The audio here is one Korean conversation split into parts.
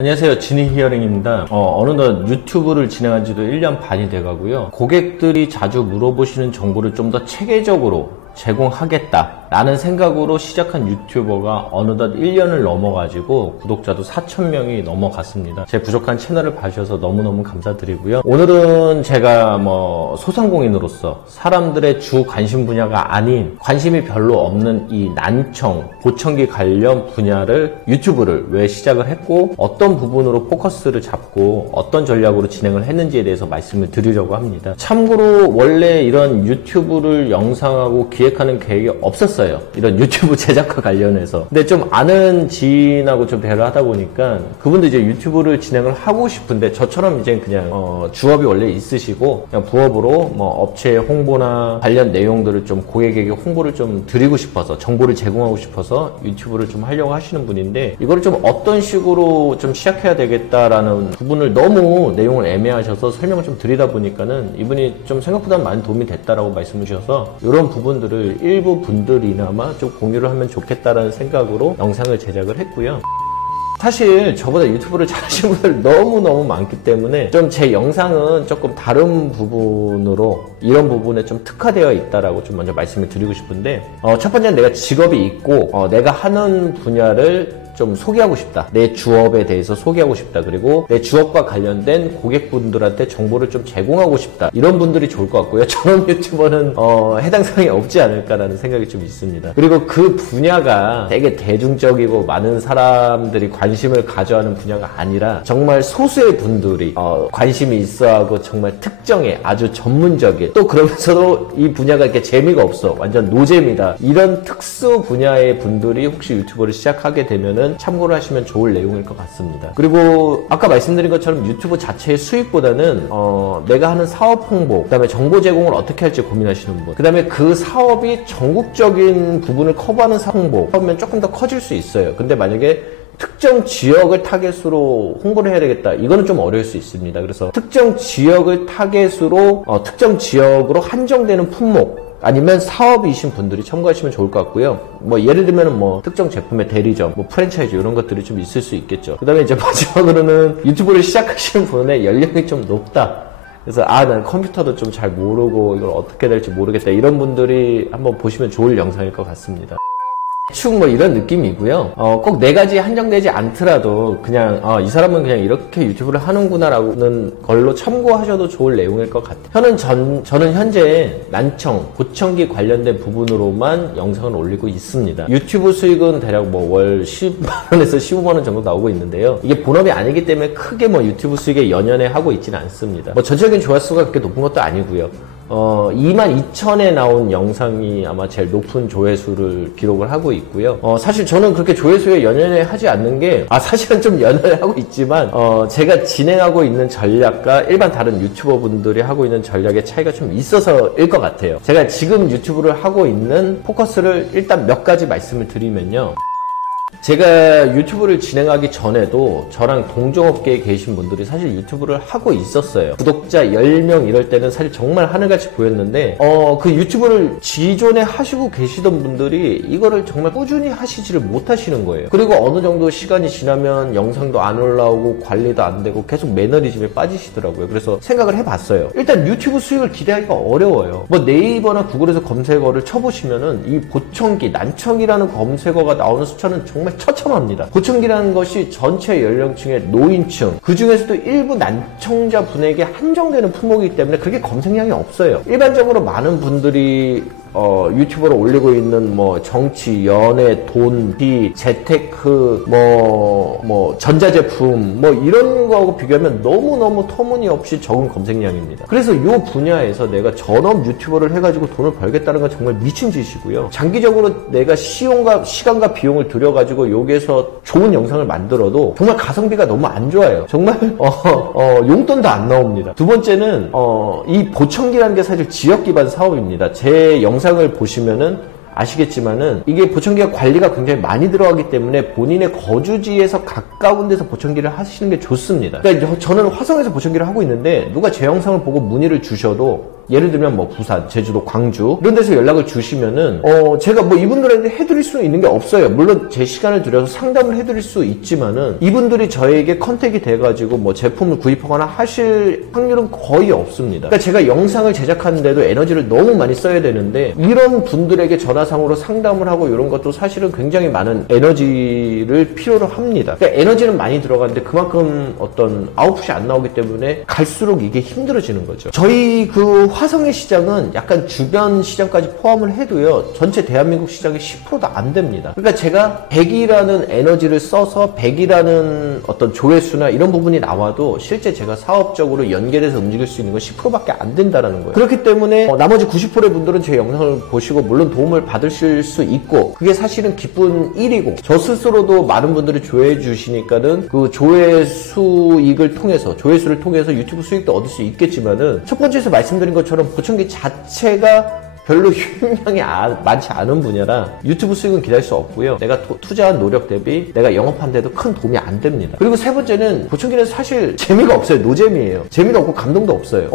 안녕하세요. 지니 히어링입니다. 어느덧 유튜브를 진행한 지도 1년 반이 돼가고요. 고객들이 자주 물어보시는 정보를 좀 더 체계적으로 제공하겠다 라는 생각으로 시작한 유튜버가 어느덧 1년을 넘어가지고 구독자도 4,000명이 넘어갔습니다. 제 부족한 채널을 봐주셔서 너무너무 감사드리고요. 오늘은 제가 소상공인으로서 사람들의 주 관심 분야가 아닌 관심이 별로 없는 이 난청, 보청기 관련 분야를 유튜브를 왜 시작을 했고 어떤 부분으로 포커스를 잡고 어떤 전략으로 진행을 했는지에 대해서 말씀을 드리려고 합니다. 참고로 원래 이런 유튜브를 영상하고 기획하는 계획이 없었어요. 이런 유튜브 제작과 관련해서. 근데 좀 아는 지인하고 좀 대화를 하다 보니까 그분도 이제 유튜브를 진행을 하고 싶은데 저처럼 이제 그냥 주업이 원래 있으시고 그냥 부업으로 업체 홍보나 관련 내용들을 좀 고객에게 홍보를 좀 드리고 싶어서 정보를 제공하고 싶어서 유튜브를 좀 하려고 하시는 분인데 이거를 좀 어떤 식으로 좀 시작해야 되겠다라는 부분을 너무 내용을 애매하셔서 설명을 좀 드리다 보니까는 이분이 좀 생각보다 많이 도움이 됐다라고 말씀을 주셔서 이런 부분들을 일부 분들이나마 좀 공유를 하면 좋겠다라는 생각으로 영상을 제작을 했고요. 사실 저보다 유튜브를 잘하시는 분들 너무너무 많기 때문에 좀 제 영상은 조금 다른 부분으로 이런 부분에 좀 특화되어 있다라고 좀 먼저 말씀을 드리고 싶은데 첫 번째는 내가 직업이 있고 내가 하는 분야를 좀 소개하고 싶다. 내 주업에 대해서 소개하고 싶다. 그리고 내 주업과 관련된 고객분들한테 정보를 좀 제공하고 싶다. 이런 분들이 좋을 것 같고요. 저런 유튜버는 해당 사항이 없지 않을까라는 생각이 좀 있습니다. 그리고 그 분야가 되게 대중적이고 많은 사람들이 관심을 가져하는 분야가 아니라 정말 소수의 분들이 관심이 있어하고 정말 특정의 아주 전문적인 또 그러면서도 이 분야가 이렇게 재미가 없어. 완전 노잼이다. 이런 특수 분야의 분들이 혹시 유튜버를 시작하게 되면은 참고를 하시면 좋을 내용일 것 같습니다. 그리고 아까 말씀드린 것처럼 유튜브 자체의 수익보다는 내가 하는 사업 홍보, 그 다음에 정보 제공을 어떻게 할지 고민하시는 분, 그 다음에 그 사업이 전국적인 부분을 커버하는 사업 홍보 하면 조금 더 커질 수 있어요. 근데 만약에 특정 지역을 타겟으로 홍보를 해야 되겠다. 이거는 좀 어려울 수 있습니다. 그래서 특정 지역을 타겟으로 특정 지역으로 한정되는 품목 아니면 사업이신 분들이 참고하시면 좋을 것 같고요. 예를 들면 특정 제품의 대리점, 프랜차이즈 이런 것들이 좀 있을 수 있겠죠. 그 다음에 이제 마지막으로는 유튜브를 시작하시는 분의 연령이 좀 높다. 그래서 난 컴퓨터도 좀 잘 모르고 이걸 어떻게 될지 모르겠다. 이런 분들이 한번 보시면 좋을 영상일 것 같습니다. 대충 이런 느낌이고요. 꼭 네 가지 한정되지 않더라도 그냥 이 사람은 그냥 이렇게 유튜브를 하는구나 라는 걸로 참고하셔도 좋을 내용일 것 같아요. 저는 현재 난청, 보청기 관련된 부분으로만 영상을 올리고 있습니다. 유튜브 수익은 대략 월 10만원에서 15만원 정도 나오고 있는데요. 이게 본업이 아니기 때문에 크게 유튜브 수익에 연연해 하고 있지는 않습니다. 전체적인 조회수가 그렇게 높은 것도 아니고요. 22,000에 나온 영상이 아마 제일 높은 조회수를 기록을 하고 있고요. 사실 저는 그렇게 조회수에 연연해 하지 않는 게 사실은 좀 연연해 하고 있지만 제가 진행하고 있는 전략과 일반 다른 유튜버 분들이 하고 있는 전략의 차이가 좀 있어서일 것 같아요. 제가 지금 유튜브를 하고 있는 포커스를 일단 몇 가지 말씀을 드리면요. 제가 유튜브를 진행하기 전에도 저랑 동종업계에 계신 분들이 사실 유튜브를 하고 있었어요. 구독자 10명 이럴 때는 사실 정말 하늘같이 보였는데 그 유튜브를 기존에 하시고 계시던 분들이 이거를 정말 꾸준히 하시지를 못하시는 거예요. 그리고 어느 정도 시간이 지나면 영상도 안 올라오고 관리도 안 되고 계속 매너리즘에 빠지시더라고요. 그래서 생각을 해봤어요. 일단 유튜브 수익을 기대하기가 어려워요. 네이버나 구글에서 검색어를 쳐보시면은 이 보청기, 난청이라는 검색어가 나오는 숫자는 정말 처참합니다. 보청기라는 것이 전체 연령층의 노인층, 그 중에서도 일부 난청자 분에게 한정되는 품목이기 때문에 그렇게 검색량이 없어요. 일반적으로 많은 분들이 유튜브로 올리고 있는 정치, 연애, 돈, 비, 재테크, 전자제품, 이런 거하고 비교하면 너무너무 터무니없이 적은 검색량입니다. 그래서 이 분야에서 내가 전업 유튜버를 해가지고 돈을 벌겠다는 건 정말 미친 짓이고요. 장기적으로 내가 시간과 비용을 들여가지고 여기에서 좋은 영상을 만들어도 정말 가성비가 너무 안 좋아요. 정말, 용돈도 안 나옵니다. 두 번째는, 이 보청기라는 게 사실 지역 기반 사업입니다. 제 영상을 보시면은 아시겠지만은 이게 보청기가 관리가 굉장히 많이 들어가기 때문에 본인의 거주지에서 가까운 데서 보청기를 하시는 게 좋습니다. 그러니까 저는 화성에서 보청기를 하고 있는데 누가 제 영상을 보고 문의를 주셔도 예를 들면 뭐 부산, 제주도, 광주 이런 데서 연락을 주시면은 제가 뭐 이분들한테 해드릴 수 있는 게 없어요. 물론 제 시간을 들여서 상담을 해드릴 수 있지만은 이분들이 저에게 컨택이 돼가지고 뭐 제품을 구입하거나 하실 확률은 거의 없습니다. 그러니까 제가 영상을 제작하는데도 에너지를 너무 많이 써야 되는데 이런 분들에게 전화상으로 상담을 하고 이런 것도 사실은 굉장히 많은 에너지를 필요로 합니다. 그러니까 에너지는 많이 들어가는데 그만큼 어떤 아웃풋이 안 나오기 때문에 갈수록 이게 힘들어지는 거죠. 저희 그 화성의 시장은 약간 주변 시장까지 포함을 해도요, 전체 대한민국 시장의 10%도 안 됩니다. 그러니까 제가 100이라는 에너지를 써서 100이라는 어떤 조회수나 이런 부분이 나와도 실제 제가 사업적으로 연계돼서 움직일 수 있는 건 10%밖에 안 된다는 거예요. 그렇기 때문에 나머지 90%의 분들은 제 영상을 보시고 물론 도움을 받으실 수 있고 그게 사실은 기쁜 일이고 저 스스로도 많은 분들이 조회해 주시니까는 그 조회수익을 통해서 조회수를 통해서 유튜브 수익도 얻을 수 있겠지만은 첫 번째에서 말씀드린 것처럼 보청기 자체가 별로 효용량이 많지 않은 분야라 유튜브 수익은 기대할 수 없고요. 내가 투자한 노력 대비 내가 영업하는데도 큰 도움이 안 됩니다. 그리고 세 번째는 보청기는 사실 재미가 없어요. 노잼이에요. 재미도 없고 감동도 없어요.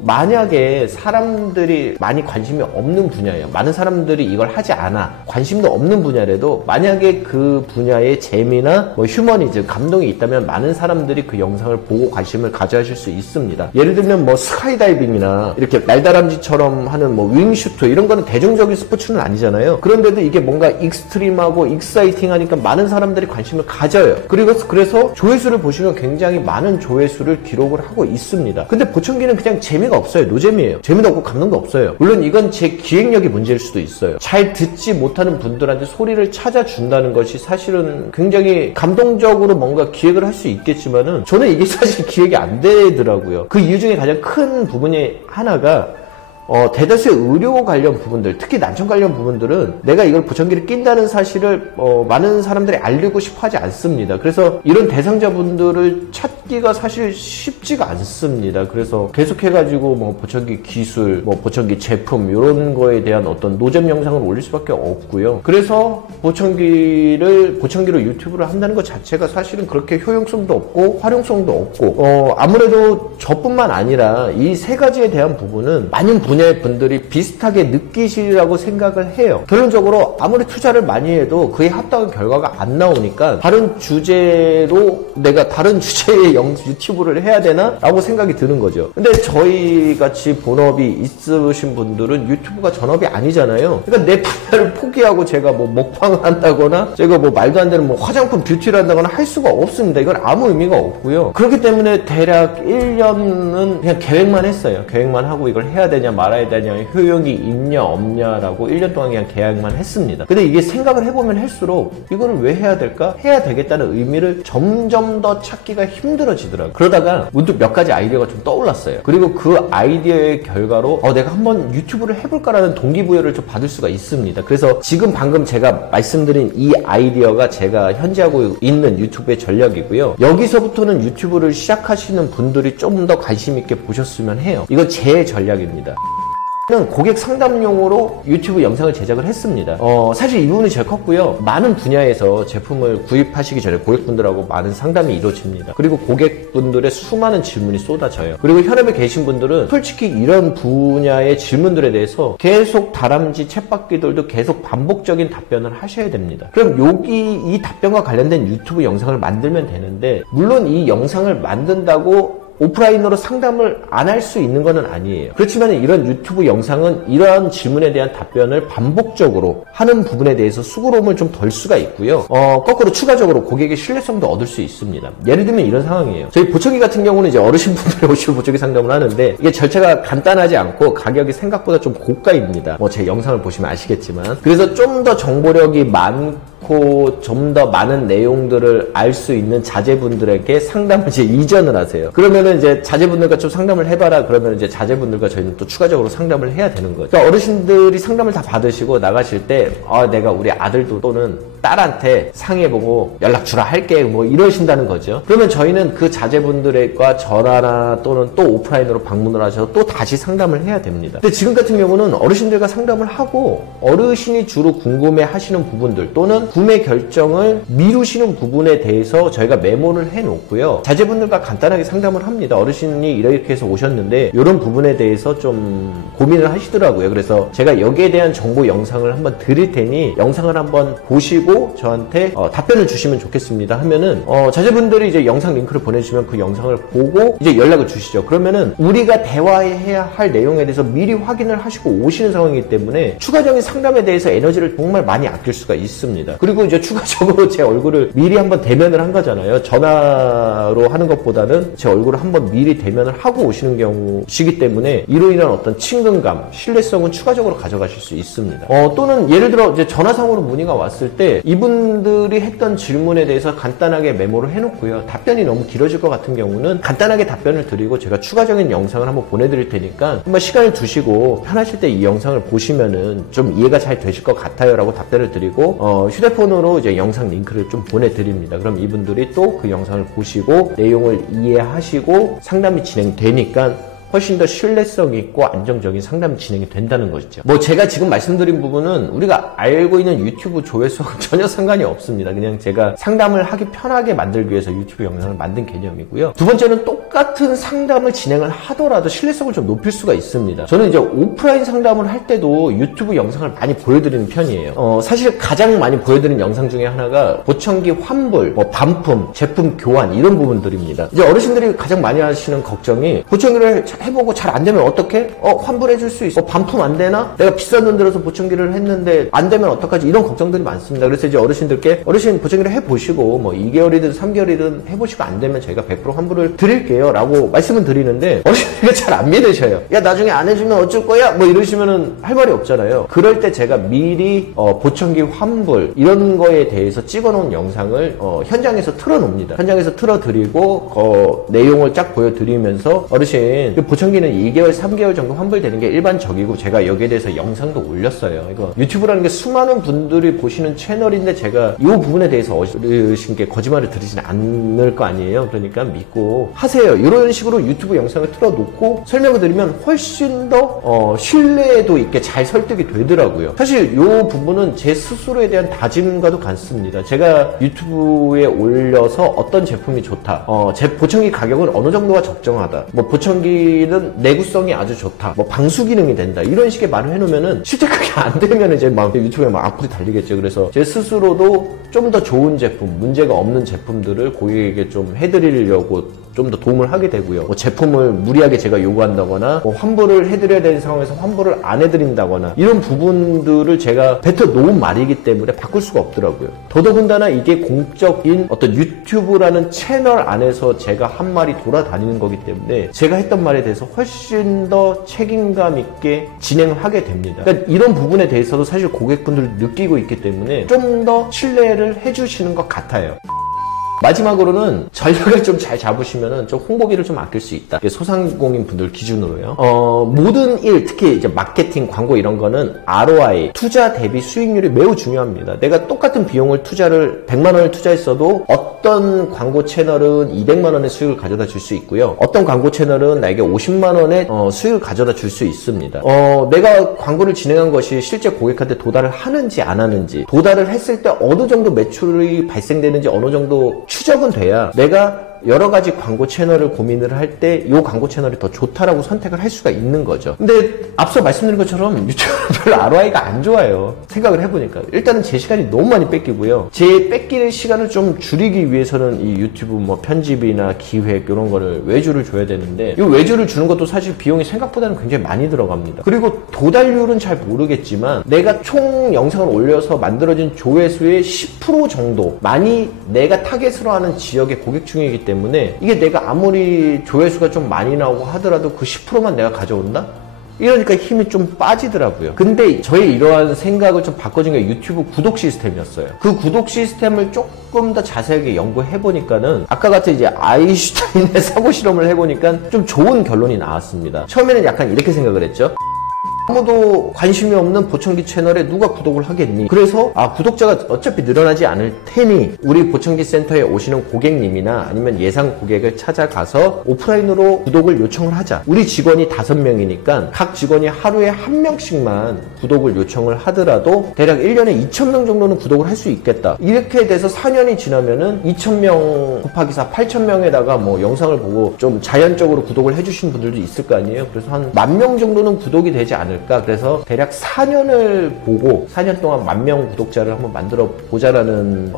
만약에 사람들이 많이 관심이 없는 분야예요. 많은 사람들이 이걸 하지 않아. 관심도 없는 분야라도 만약에 그 분야의 재미나 뭐 휴머니즘, 감동이 있다면 많은 사람들이 그 영상을 보고 관심을 가져하실 수 있습니다. 예를 들면 뭐 스카이다이빙이나 이렇게 날다람쥐처럼 하는 뭐 윙슈트 이런 거는 대중적인 스포츠는 아니잖아요. 그런데도 이게 뭔가 익스트림하고 익사이팅하니까 많은 사람들이 관심을 가져요. 그리고 그래서 조회수를 보시면 굉장히 많은 조회수를 기록을 하고 있습니다. 근데 보청기는 그냥 재미가 없어요. 노잼이에요. 재미도 없고 감동도 없어요. 물론 이건 제 기획력이 문제일 수도 있어요. 잘 듣지 못하는 분들한테 소리를 찾아준다는 것이 사실은 굉장히 감동적으로 뭔가 기획을 할 수 있겠지만은 저는 이게 사실 기획이 안 되더라고요. 그 이유 중에 가장 큰 부분이 하나가 대다수의 의료 관련 부분들, 특히 난청 관련 부분들은 내가 이걸 보청기를 낀다는 사실을 많은 사람들이 알리고 싶어 하지 않습니다. 그래서 이런 대상자분들을 찾기가 사실 쉽지가 않습니다. 그래서 계속해가지고 뭐 보청기 기술, 뭐 보청기 제품 이런 거에 대한 어떤 노잼 영상을 올릴 수밖에 없고요. 그래서 보청기로 유튜브를 한다는 것 자체가 사실은 그렇게 효용성도 없고 활용성도 없고 아무래도 저뿐만 아니라 이 세 가지에 대한 부분은 많은 분야의 분들이 비슷하게 느끼시리라고 생각을 해요. 결론적으로 아무리 투자를 많이 해도 그에 합당한 결과가 안 나오니까 다른 주제로 내가 다른 주제의 유튜브를 해야 되나? 라고 생각이 드는 거죠. 근데 저희 같이 본업이 있으신 분들은 유튜브가 전업이 아니잖아요. 그러니까 내 분야를 포기하고 제가 뭐 먹방을 한다거나 제가 뭐 말도 안 되는 뭐 화장품 뷰티를 한다거나 할 수가 없습니다. 이건 아무 의미가 없고요. 그렇기 때문에 대략 1년은 그냥 계획만 했어요. 계획만 하고 이걸 해야 되냐 말아야 되냐 효용이 있냐 없냐라고 1년 동안 그냥 계약만 했습니다. 근데 이게 생각을 해보면 할수록 이거를 왜 해야 될까? 해야 되겠다는 의미를 점점 더 찾기가 힘들어지더라고요. 그러다가 문득 몇 가지 아이디어가 좀 떠올랐어요. 그리고 그 아이디어의 결과로 내가 한번 유튜브를 해볼까라는 동기부여를 좀 받을 수가 있습니다. 그래서 지금 방금 제가 말씀드린 이 아이디어가 제가 현재 하고 있는 유튜브의 전략이고요. 여기서부터는 유튜브를 시작하시는 분들이 좀 더 관심 있게 보셨으면 해요. 이건 제 전략입니다. 고객 상담용으로 유튜브 영상을 제작을 했습니다. 사실 이 부분이 제일 컸고요. 많은 분야에서 제품을 구입하시기 전에 고객분들하고 많은 상담이 이루어집니다. 그리고 고객분들의 수많은 질문이 쏟아져요. 그리고 현업에 계신 분들은 솔직히 이런 분야의 질문들에 대해서 계속 다람쥐 챗바퀴들도 계속 반복적인 답변을 하셔야 됩니다. 그럼 이 답변과 관련된 유튜브 영상을 만들면 되는데 물론 이 영상을 만든다고 오프라인으로 상담을 안 할 수 있는 건 아니에요. 그렇지만 이런 유튜브 영상은 이러한 질문에 대한 답변을 반복적으로 하는 부분에 대해서 수고로움을 좀 덜 수가 있고요. 거꾸로 추가적으로 고객의 신뢰성도 얻을 수 있습니다. 예를 들면 이런 상황이에요. 저희 보청기 같은 경우는 이제 어르신분들이 오시고 보청기 상담을 하는데 이게 절차가 간단하지 않고 가격이 생각보다 좀 고가입니다. 제 영상을 보시면 아시겠지만. 그래서 좀 더 정보력이 많고 좀 더 많은 내용들을 알 수 있는 자제분들에게 상담을 이제 이전을 하세요. 그러면은 이제 자제분들과 좀 상담을 해봐라. 그러면 이제 자제분들과 저희는 또 추가적으로 상담을 해야 되는 거예요. 그러니까 어르신들이 상담을 다 받으시고 나가실 때 내가 우리 아들도 또는 딸한테 상의해보고 연락 주라 할게 뭐 이러신다는 거죠. 그러면 저희는 그 자제분들과 전화나 또는 또 오프라인으로 방문을 하셔서 또 다시 상담을 해야 됩니다. 근데 지금 같은 경우는 어르신들과 상담을 하고 어르신이 주로 궁금해 하시는 부분들 또는 구매 결정을 미루시는 부분에 대해서 저희가 메모를 해놓고요. 자제분들과 간단하게 상담을 합니다. 어르신이 이렇게 해서 오셨는데 이런 부분에 대해서 좀 고민을 하시더라고요. 그래서 제가 여기에 대한 정보 영상을 한번 드릴 테니 영상을 한번 보시고 저한테 답변을 주시면 좋겠습니다 하면은 자제분들이 이제 영상 링크를 보내주시면 그 영상을 보고 이제 연락을 주시죠. 그러면은 우리가 대화해야 할 내용에 대해서 미리 확인을 하시고 오시는 상황이기 때문에 추가적인 상담에 대해서 에너지를 정말 많이 아낄 수가 있습니다. 그리고 이제 추가적으로 제 얼굴을 미리 한번 대면을 한 거잖아요. 전화로 하는 것보다는 제 얼굴을 한번 미리 대면을 하고 오시는 경우시기 때문에 이로 인한 어떤 친근감, 신뢰성은 추가적으로 가져가실 수 있습니다. 또는 예를 들어 이제 전화상으로 문의가 왔을 때 이분들이 했던 질문에 대해서 간단하게 메모를 해놓고요. 답변이 너무 길어질 것 같은 경우는 간단하게 답변을 드리고 제가 추가적인 영상을 한번 보내드릴 테니까 한번 시간을 두시고 편하실 때 이 영상을 보시면은 좀 이해가 잘 되실 것 같아요 라고 답변을 드리고 휴대폰으로 이제 영상 링크를 좀 보내드립니다. 그럼 이분들이 또 그 영상을 보시고 내용을 이해하시고 상담이 진행되니까 훨씬 더 신뢰성 있고 안정적인 상담이 진행이 된다는 것이죠. 뭐 제가 지금 말씀드린 부분은 우리가 알고 있는 유튜브 조회수와 전혀 상관이 없습니다. 그냥 제가 상담을 하기 편하게 만들기 위해서 유튜브 영상을 만든 개념이고요. 두 번째는 똑같은 상담을 진행을 하더라도 신뢰성을 좀 높일 수가 있습니다. 저는 이제 오프라인 상담을 할 때도 유튜브 영상을 많이 보여드리는 편이에요. 사실 가장 많이 보여드리는 영상 중에 하나가 보청기 환불, 뭐 반품, 제품 교환 이런 부분들입니다. 이제 어르신들이 가장 많이 하시는 걱정이 보청기를 해보고 잘 안 되면 어떻게? 환불해 줄 수 있어. 반품 안 되나? 내가 비싼 돈 들어서 보청기를 했는데 안 되면 어떡하지? 이런 걱정들이 많습니다. 그래서 이제 어르신들께 어르신 보청기를 해보시고 뭐 2개월이든 3개월이든 해보시고 안 되면 저희가 100% 환불을 드릴게요 라고 말씀은 드리는데 어르신들이 잘 안 믿으셔요. 야 나중에 안 해주면 어쩔 거야? 뭐 이러시면은 할 말이 없잖아요. 그럴 때 제가 미리 보청기 환불 이런 거에 대해서 찍어놓은 영상을 현장에서 틀어놓습니다. 현장에서 틀어드리고 내용을 쫙 보여드리면서 어르신 보청기는 2개월, 3개월 정도 환불되는 게 일반적이고 제가 여기에 대해서 영상도 올렸어요. 이거 유튜브라는 게 수많은 분들이 보시는 채널인데 제가 이 부분에 대해서 어르신께 거짓말을 드리지는 않을 거 아니에요. 그러니까 믿고 하세요. 이런 식으로 유튜브 영상을 틀어놓고 설명을 드리면 훨씬 더 신뢰도 있게 잘 설득이 되더라고요. 사실 이 부분은 제 스스로에 대한 다짐과도 같습니다. 제가 유튜브에 올려서 어떤 제품이 좋다. 제 보청기 가격은 어느 정도가 적정하다. 뭐 보청기는 내구성이 아주 좋다. 뭐 방수 기능이 된다. 이런 식의 말을 해놓으면은 실제 그게 안 되면 이제 막 유튜브에 막 악플이 달리겠죠. 그래서 제 스스로도 좀 더 좋은 제품, 문제가 없는 제품들을 고객에게 좀 해드리려고 좀 더 도움을 하게 되고요. 뭐 제품을 무리하게 제가 요구한다거나 뭐 환불을 해드려야 되는 상황에서 환불을 안 해드린다거나 이런 부분들을 제가 뱉어놓은 말이기 때문에 바꿀 수가 없더라고요. 더더군다나 이게 공적인 어떤 유튜브라는 채널 안에서 제가 한 말이 돌아다니는 거기 때문에 제가 했던 말에 대해서 훨씬 더 책임감 있게 진행을 하게 됩니다. 그러니까 이런 부분에 대해서도 사실 고객분들 느끼고 있기 때문에 좀 더 신뢰를 해주시는 것 같아요. 마지막으로는 전략을 좀 잘 잡으시면은 좀 홍보비를 좀 아낄 수 있다. 소상공인 분들 기준으로요. 모든 일, 특히 이제 마케팅, 광고 이런 거는 ROI, 투자 대비 수익률이 매우 중요합니다. 내가 똑같은 비용을 투자를 100만 원을 투자했어도 어떤 광고 채널은 200만 원의 수익을 가져다 줄 수 있고요. 어떤 광고 채널은 나에게 50만 원의 수익을 가져다 줄 수 있습니다. 내가 광고를 진행한 것이 실제 고객한테 도달을 하는지 안 하는지, 도달을 했을 때 어느 정도 매출이 발생되는지 어느 정도 추적은 돼야 내가 여러 가지 광고 채널을 고민을 할 때 이 광고 채널이 더 좋다라고 선택을 할 수가 있는 거죠. 근데 앞서 말씀드린 것처럼 유튜브는 별로 ROI가 안 좋아요. 생각을 해보니까. 일단은 제 시간이 너무 많이 뺏기고요. 제 뺏기는 시간을 좀 줄이기 위해서는 이 유튜브 뭐 편집이나 기획 이런 거를 외주를 줘야 되는데 이 외주를 주는 것도 사실 비용이 생각보다는 굉장히 많이 들어갑니다. 그리고 도달률은 잘 모르겠지만 내가 총 영상을 올려서 만들어진 조회수의 10% 정도 많이 내가 타겟으로 하는 지역의 고객층이기 때문에 이게 내가 아무리 조회수가 좀 많이 나오고 하더라도 그 10%만 내가 가져온다? 이러니까 힘이 좀 빠지더라고요. 근데 저의 이러한 생각을 좀 바꿔준 게 유튜브 구독 시스템이었어요. 그 구독 시스템을 조금 더 자세하게 연구해보니까는 아까 같은 이제 아인슈타인의 사고 실험을 해보니까 좀 좋은 결론이 나왔습니다. 처음에는 약간 이렇게 생각을 했죠. 아무도 관심이 없는 보청기 채널에 누가 구독을 하겠니? 그래서 구독자가 어차피 늘어나지 않을 테니 우리 보청기 센터에 오시는 고객님이나 아니면 예상 고객을 찾아가서 오프라인으로 구독을 요청을 하자. 우리 직원이 5명이니까 각 직원이 하루에 1명씩만 구독을 요청을 하더라도 대략 1년에 2,000명 정도는 구독을 할 수 있겠다. 이렇게 돼서 4년이 지나면은 2,000명 곱하기 4, 8,000명에다가 뭐 영상을 보고 좀 자연적으로 구독을 해주신 분들도 있을 거 아니에요. 그래서 한 10,000명 정도는 구독이 되지 않을까. 그래서 대략 4년을 보고 4년 동안 10,000명 구독자를 한번 만들어 보자라는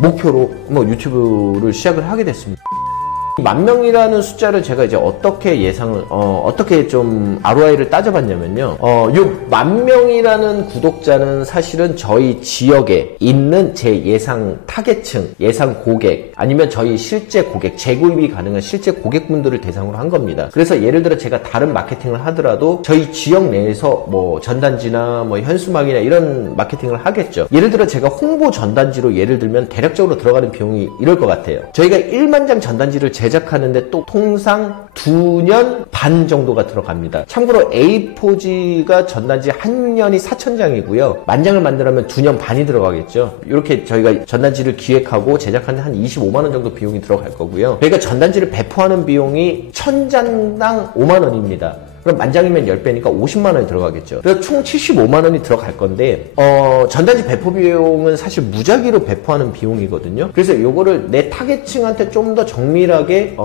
목표로 유튜브를 시작을 하게 됐습니다. 10,000명이라는 숫자를 제가 이제 어떻게 예상을, 어떻게 좀 ROI를 따져봤냐면요. 요 10,000명이라는 구독자는 사실은 저희 지역에 있는 제 예상 타겟층, 예상 고객, 아니면 저희 실제 고객, 재구입이 가능한 실제 고객분들을 대상으로 한 겁니다. 그래서 예를 들어 제가 다른 마케팅을 하더라도 저희 지역 내에서 뭐 전단지나 뭐 현수막이나 이런 마케팅을 하겠죠. 예를 들어 제가 홍보 전단지로 예를 들면 대략적으로 들어가는 비용이 이럴 것 같아요. 저희가 1만 장 전단지를 제작하는데 또 통상 2년 반 정도가 들어갑니다. 참고로 A4지가 전단지 한 년이 4,000장이고요. 10,000장을 만들려면 2년 반이 들어가겠죠. 이렇게 저희가 전단지를 기획하고 제작하는데 한 25만 원 정도 비용이 들어갈 거고요. 저희가 전단지를 배포하는 비용이 1,000장당 5만 원입니다. 그럼 10,000장이면 10배니까 50만 원이 들어가겠죠. 그래서 총 75만 원이 들어갈 건데 전단지 배포 비용은 사실 무작위로 배포하는 비용이거든요. 그래서 요거를 내 타겟층한테 좀 더 정밀하게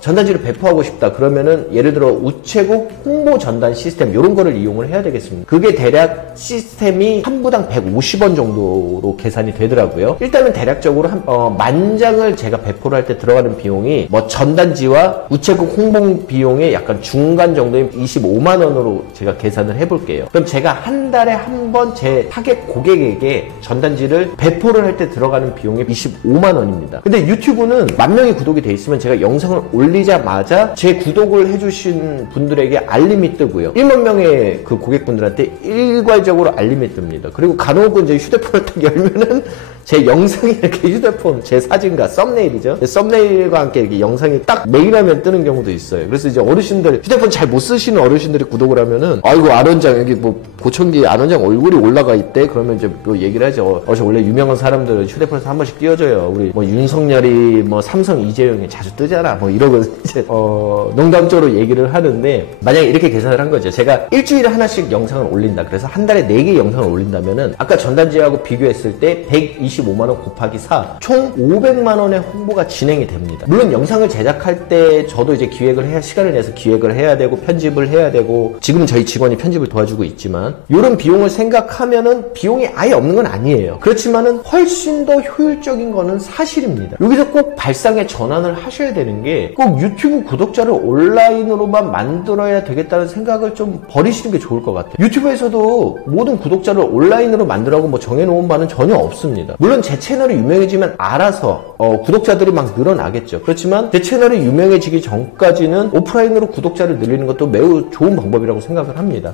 전단지를 배포하고 싶다. 그러면은 예를 들어 우체국 홍보 전단 시스템 이런 거를 이용을 해야 되겠습니다. 그게 대략 시스템이 한 부당 150원 정도로 계산이 되더라고요. 일단은 대략적으로 10,000장을 제가 배포를 할 때 들어가는 비용이 뭐 전단지와 우체국 홍보 비용의 약간 중간 정도인 25만 원으로 제가 계산을 해볼게요. 그럼 제가 한 달에 한 번 제 타겟 고객에게 전단지를 배포를 할 때 들어가는 비용이 25만 원입니다. 근데 유튜브는 10,000명이 구독이 돼 있으면 제가 영상을 올리자마자 제 구독을 해주신 분들에게 알림이 뜨고요. 10,000명의 그 고객분들한테 일괄적으로 알림이 뜹니다. 그리고 간혹은 이제 휴대폰을 딱 열면은 제 영상이 이렇게 휴대폰, 제 사진과 썸네일이죠. 썸네일과 함께 이렇게 영상이 딱 메일하면 뜨는 경우도 있어요. 그래서 이제 어르신들, 휴대폰 잘 못 쓰시는 어르신들이 구독을 하면은, 아이고, 안원장, 여기 뭐, 보청기 안원장 얼굴이 올라가 있대? 그러면 이제 뭐 얘기를 하죠. 저 원래 유명한 사람들은 휴대폰에서 한 번씩 띄워줘요. 우리 뭐 윤석열이 뭐 삼성 이재용이 자주 뜨잖아. 뭐 이러고 이제, 농담적으로 얘기를 하는데, 만약에 이렇게 계산을 한 거죠. 제가 일주일에 하나씩 영상을 올린다. 그래서 한 달에 4개 영상을 올린다면은, 아까 전단지하고 비교했을 때 125만원 곱하기 4, 총 500만원의 홍보가 진행이 됩니다. 물론 영상을 제작할 때 저도 이제 기획을 해야, 시간을 내서 기획을 해야 되고 편집을 해야 되고, 지금 저희 직원이 편집을 도와주고 있지만 이런 비용을 생각하면은 비용이 아예 없는 건 아니에요. 그렇지만은 훨씬 더 효율적인 거는 사실입니다. 여기서 꼭 발상의 전환을 하셔야 되는 게, 꼭 유튜브 구독자를 온라인으로만 만들어야 되겠다는 생각을 좀 버리시는 게 좋을 것 같아요. 유튜브에서도 모든 구독자를 온라인으로 만들라고 뭐 정해놓은 바는 전혀 없습니다. 물론 제 채널이 유명해지면 알아서 구독자들이 막 늘어나겠죠. 그렇지만 제 채널이 유명해지기 전까지는 오프라인으로 구독자를 늘리는 것도 매우 좋은 방법이라고 생각을 합니다.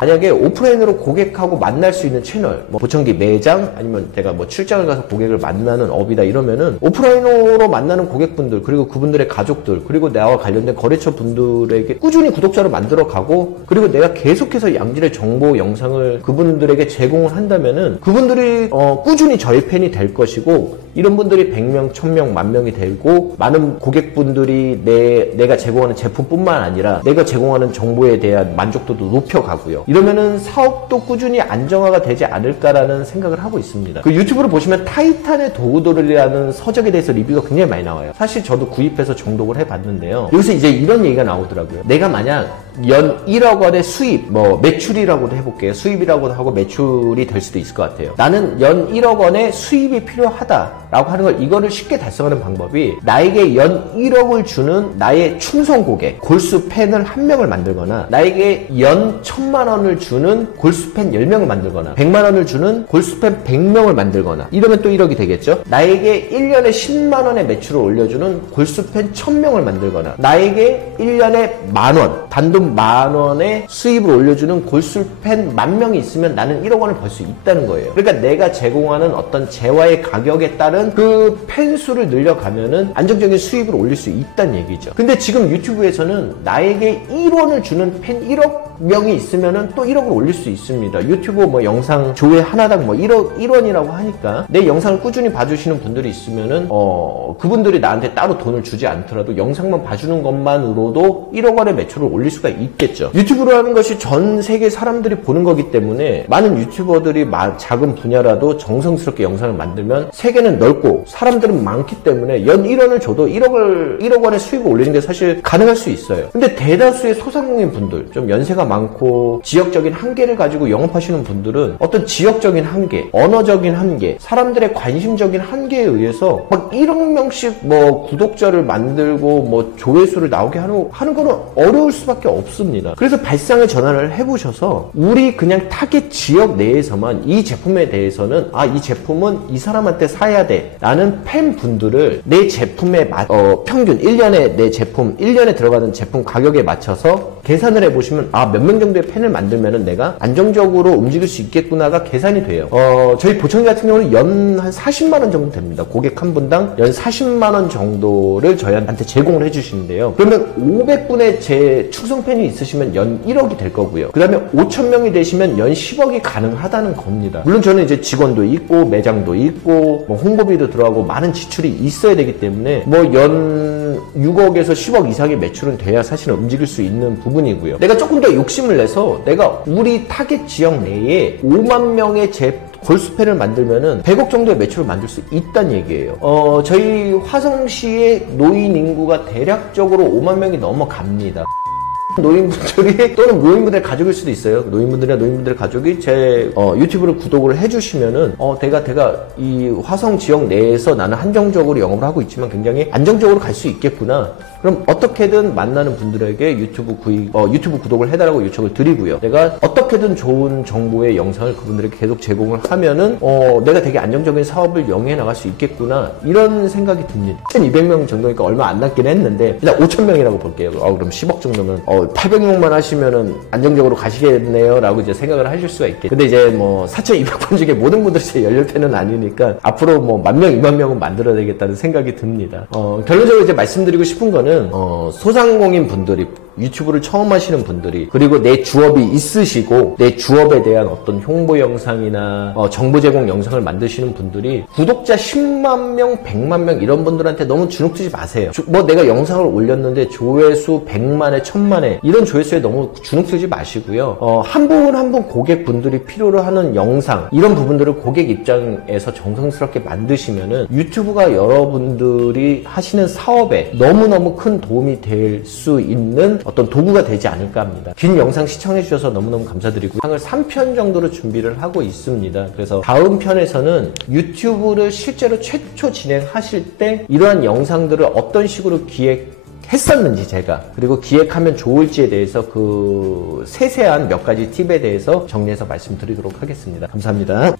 만약에 오프라인으로 고객하고 만날 수 있는 채널, 뭐 보청기 매장, 아니면 내가 뭐 출장을 가서 고객을 만나는 업이다 이러면은 오프라인으로 만나는 고객분들, 그리고 그분들의 가족들, 그리고 나와 관련된 거래처 분들에게 꾸준히 구독자를 만들어 가고, 그리고 내가 계속해서 양질의 정보 영상을 그분들에게 제공을 한다면은 그분들이 꾸준히 저희 팬이 될 것이고, 이런 분들이 100명, 1000명, 10,000명이 되고, 많은 고객분들이 내가 제공하는 제품뿐만 아니라 내가 제공하는 정보에 대한 만족도도 높여가고요. 이러면은 사업도 꾸준히 안정화가 되지 않을까라는 생각을 하고 있습니다. 그 유튜브를 보시면 타이탄의 도우돌이라는 서적에 대해서 리뷰가 굉장히 많이 나와요. 사실 저도 구입해서 정독을 해봤는데요. 여기서 이제 이런 얘기가 나오더라고요. 내가 만약 연 1억 원의 수입, 뭐 매출이라고도 해볼게요. 수입이라고도 하고 매출이 될 수도 있을 것 같아요. 나는 연 1억 원의 수입이 필요하다라고 하는 걸, 이거를 쉽게 달성하는 방법이, 나에게 연 1억을 주는 나의 충성 고객, 골수 팬을 1명을 만들거나, 나에게 연 1,000만 원을 주는 골수 팬 10명을 만들거나, 100만 원을 주는 골수 팬 100명을 만들거나, 이러면 또 1억이 되겠죠. 나에게 1년에 10만 원의 매출을 올려주는 골수 팬 1,000명을 만들거나, 나에게 1년에 만원, 단돈 만원의 수입을 올려주는 골수 팬 10,000명이 있으면 나는 1억 원을 벌 수 있다는 거예요. 그러니까 내가 제공하는 어떤 재화의 가격에 따른 그 팬 수를 늘려가면은 안정적인 수입을 올릴 수 있다는 얘기죠. 근데 지금 유튜브에서는 나에게 1원을 주는 팬 1억 명이 있으면은 또 1억을 올릴 수 있습니다. 유튜브 뭐 영상 조회 하나당 뭐 1원이라고 하니까 내 영상을 꾸준히 봐주시는 분들이 있으면은 그분들이 나한테 따로 돈을 주지 않더라도 영상만 봐주는 것만으로도 1억 원의 매출을 올릴 수가 있겠죠. 유튜브라는 것이 전 세계 사람들이 보는 거기 때문에 많은 유튜버들이 작은 분야라도 정성스럽게 영상을 만들면 세계는 넓고 사람들은 많기 때문에 연 1원을 줘도 1억 원의 수익을 올리는 게 사실 가능할 수 있어요. 근데 대다수의 소상공인 분들, 좀 연세가 많고 지역적인 한계를 가지고 영업하시는 분들은 어떤 지역적인 한계, 언어적인 한계, 사람들의 관심적인 한계에 의해서 막 1억 명씩 뭐 구독자를 만들고 뭐 조회수를 나오게 하는 거는 어려울 수밖에 없습니다. 그래서 발상의 전환을 해보셔서 우리 그냥 타겟 지역 내에서만 이 제품에 대해서는 이 제품은 이 사람한테 사야 돼 라는 팬분들을 내 제품의 평균 1년에 내 제품 1년에 들어가는 제품 가격에 맞춰서 계산을 해보시면 몇 명 정도의 팬을 만들면은 내가 안정적으로 움직일 수 있겠구나가 계산이 돼요. 저희 보청기 같은 경우는 연 한 40만원 정도 됩니다. 고객 한 분당 연 40만원 정도를 저희한테 제공을 해주시는데요. 그러면 500분의 제 충성 팬이 있으시면 연 1억이 될 거고요. 그 다음에 5,000명이 되시면 연 10억이 가능하다는 겁니다. 물론 저는 이제 직원도 있고 매장도 있고 뭐 홍보비도 들어가고 많은 지출이 있어야 되기 때문에 뭐 연 6억에서 10억 이상의 매출은 돼야 사실은 움직일 수 있는 부분이고요. 내가 조금 더 욕심을 내서 내가 우리 타겟 지역 내에 5만 명의 제 골수팬을 만들면은 100억 정도의 매출을 만들 수 있다는 얘기예요. 저희 화성시의 노인 인구가 대략적으로 5만 명이 넘어갑니다. 노인분들이 또는 노인분들의 가족일 수도 있어요. 노인분들이나 노인분들의 가족이 제 유튜브를 구독을 해주시면은 내가 이 화성 지역 내에서 나는 한정적으로 영업을 하고 있지만 굉장히 안정적으로 갈 수 있겠구나. 그럼 어떻게든 만나는 분들에게 유튜브 구독을 해달라고 요청을 드리고요. 내가 어떻게든 좋은 정보의 영상을 그분들에게 계속 제공을 하면은 내가 되게 안정적인 사업을 영위해 나갈 수 있겠구나 이런 생각이 듭니다. 1,200명 정도니까 얼마 안 남긴 했는데 일단 5,000명이라고 볼게요. 그럼 10억 정도면 800명만 하시면은 안정적으로 가시겠네요 라고 이제 생각을 하실 수가 있겠죠. 근데 이제 뭐 4,200분 중에 모든 분들이 제 연료태는 아니니까 앞으로 뭐 10,000명, 20,000명은 만들어야 되겠다는 생각이 듭니다. 결론적으로 이제 말씀드리고 싶은 거는 소상공인 분들이 유튜브를 처음 하시는 분들이 그리고 내 주업이 있으시고 내 주업에 대한 어떤 홍보 영상이나 정보 제공 영상을 만드시는 분들이 구독자 10만 명, 100만 명 이런 분들한테 너무 주눅들지 마세요. 내가 영상을 올렸는데 조회수 100만에 1000만에 이런 조회수에 너무 주눅들지 마시고요. 한 분 한 분 고객분들이 필요로 하는 영상 이런 부분들을 고객 입장에서 정성스럽게 만드시면은 유튜브가 여러분들이 하시는 사업에 너무너무 큰 도움이 될 수 있는 어떤 도구가 되지 않을까 합니다. 긴 영상 시청해주셔서 너무너무 감사드리고 상을 3편 정도로 준비를 하고 있습니다. 그래서 다음 편에서는 유튜브를 실제로 최초 진행하실 때 이러한 영상들을 어떤 식으로 했었는지 제가 그리고 기획하면 좋을지에 대해서 그 세세한 몇 가지 팁에 대해서 정리해서 말씀드리도록 하겠습니다. 감사합니다.